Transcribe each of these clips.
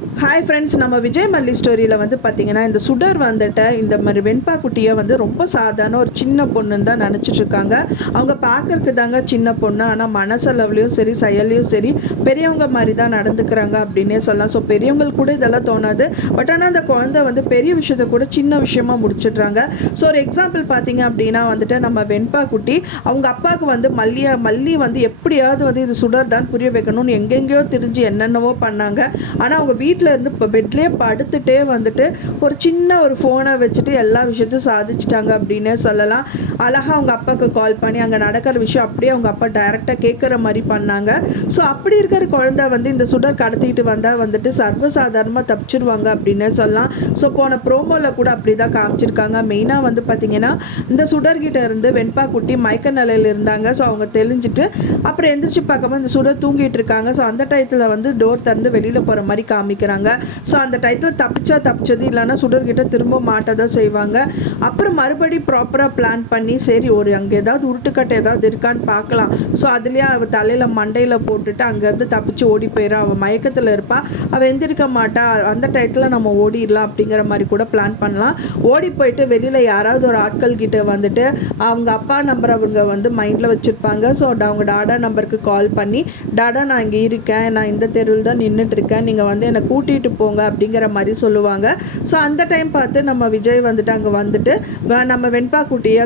Hi friends, நம்ம விஜய் மல்லி ஸ்டோரியில் வந்து பார்த்திங்கன்னா, இந்த சுடர் வந்துட்டு இந்த மாதிரி வெண்பா குட்டியை வந்து ரொம்ப சாதாரண ஒரு சின்ன பொண்ணுன்னு தான் நினச்சிட்ருக்காங்க. அவங்க பார்க்கறதுக்கு தாங்க சின்ன பொண்ணு, ஆனால் மனசளவுலையும் சரி செயல்லையும் சரி பெரியவங்க மாதிரி தான் நடந்துக்கிறாங்க அப்படின்னே சொல்லலாம். ஸோ பெரியவங்களுக்கு கூட இதெல்லாம் தோணாது. பட் ஆனால் அந்த குழந்தை வந்து பெரிய விஷயத்த கூட சின்ன விஷயமா முடிச்சிடுறாங்க. ஸோ ஒரு எக்ஸாம்பிள் பார்த்திங்க அப்படின்னா வந்துட்டு நம்ம வெண்பா குட்டி அவங்க அப்பாவுக்கு வந்து மல்லி வந்து எப்படியாவது வந்து இது சுடர் தான் புரிய வைக்கணும்னு எங்கெங்கேயோ திரிஞ்சு என்னென்னவோ பண்ணாங்க. ஆனால் அவங்க வீட்டில் இருந்து இப்போ பெட்லேயே படுத்துகிட்டே வந்துட்டு ஒரு சின்ன ஒரு ஃபோனை வச்சுட்டு எல்லா விஷயத்தையும் சாதிச்சிட்டாங்க அப்படின்னே சொல்லலாம். அழகாக அவங்க அப்பாவுக்கு கால் பண்ணி அங்கே நடக்கிற விஷயம் அப்படியே அவங்க அப்பா டைரெக்டாக கேட்குற மாதிரி பண்ணாங்க. ஸோ அப்படி இருக்கிற குழந்தை வந்து இந்த சுடர் கடத்திட்டு வந்தால் வந்துட்டு சர்வசாதாரணமாக தப்பிச்சிருவாங்க அப்படின்னே சொல்லலாம். ஸோ போன ப்ரோமோவில் கூட அப்படி தான் காமிச்சிருக்காங்க. மெயினாக வந்து பார்த்திங்கன்னா, இந்த சுடர்கிட்ட இருந்து வெண்பா குட்டி மயக்க நிலையில் இருந்தாங்க. ஸோ அவங்க தெளிஞ்சிட்டு அப்புறம் எந்திரிச்சு பார்க்கும்போது இந்த சுடர் தூங்கிட்டு இருக்காங்க. ஸோ அந்த டயத்தில் வந்து டோர் திறந்து வெளியில் போகிற மாதிரி காமிக்கிறாங்க. ஸோ அந்த டயத்தில் தப்பிச்சது இல்லைன்னா சுடர்கிட்ட திரும்ப மாட்ட தான் செய்வாங்க. அப்புறம் மறுபடி ப்ராப்பராக பிளான் பண்ணி சரி ஒரு அங்கே ஏதாவது உருட்டுக்கட்டை ஏதாவது இருக்கான்னு பார்க்கலாம். ஸோ அதுலேயே அவள் தலையில் மண்டையில் போட்டுட்டு அங்கேருந்து தப்பிச்சு ஓடி போயிடும். அவள் மயக்கத்தில் இருப்பாள், அவள் எந்திரிக்க மாட்டா. அந்த டயத்தில் நம்ம ஓடிடலாம் அப்படிங்கிற மாதிரி கூட பிளான் பண்ணலாம். ஓடி போயிட்டு வெளியில் யாராவது ஒரு ஆட்கள் கிட்ட வந்துட்டு அவங்க அப்பா நம்பர் அவங்க வந்து மைண்டில் வச்சுருப்பாங்க. ஸோ அவங்க டாடா நம்பருக்கு கால் பண்ணி, டாடா நான் இங்கே இருக்கேன், நான் இந்த தெருவில் தான் நின்றுட்டுருக்கேன், நீங்கள் வந்து என்னை கூட்டிகிட்டு போங்க அப்படிங்கிற மாதிரி சொல்லுவாங்க. ஸோ அந்த டைம் பார்த்து நம்ம விஜய் வந்துட்டு அங்கே வந்துட்டு நம்ம வெண்பா குட்டியை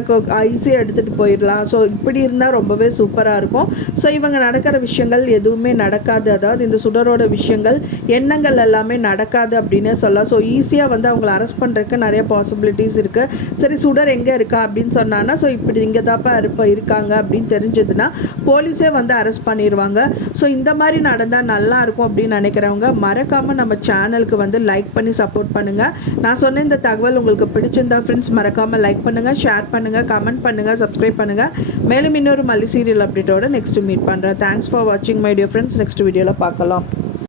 ஈஸியாக எடுத்துகிட்டு போயிடலாம். ஸோ இப்படி இருந்தால் ரொம்பவே சூப்பராக இருக்கும். ஸோ இவங்க நடக்கிற விஷயங்கள் எதுவுமே நடக்காது, அதாவது இந்த சுடரோட விஷயங்கள் எண்ணங்கள் எல்லாமே நடக்காது அப்படின்னு சொல்லலாம். ஸோ ஈஸியாக வந்து அவங்கள அரெஸ்ட் பண்ணுறதுக்கு நிறைய பாசிபிலிட்டிஸ் இருக்குது. சரி சுடர் எங்கே இருக்கா அப்படின்னு சொன்னான்னா, ஸோ இப்படி இங்கே தாப்பா இருக்காங்க அப்படின்னு தெரிஞ்சதுன்னா போலீஸே வந்து அரெஸ்ட் பண்ணிடுவாங்க. ஸோ இந்த மாதிரி நடந்தால் நல்லாயிருக்கும் அப்படின்னு நினைக்கிறவங்க மறக்காமல் நம்ம சேனலுக்கு வந்து லைக் பண்ணி சப்போர்ட் பண்ணுங்கள். நான் சொன்ன இந்த தகவல் உங்களுக்கு பிடிச்சிருந்தா ஃப்ரெண்ட்ஸ் மறக்காமல் லைக் பண்ணுங்கள், ஷேர் பண்ணுங்கள், கமெண்ட் பண்ணுங்கள், சப்ஸ்கிரைப் பண்ணுங்கள். மேலும் இன்னொரு மல்லி சீரியல் அப்டேட்டோட நெக்ஸ்ட் மீட் பண்ணுறேன். தேங்க்ஸ் ஃபார் வாட்சிங் மை டியர் ஃப்ரெண்ட்ஸ். நெக்ஸ்ட் வீடியோவில் பார்க்கலாம்.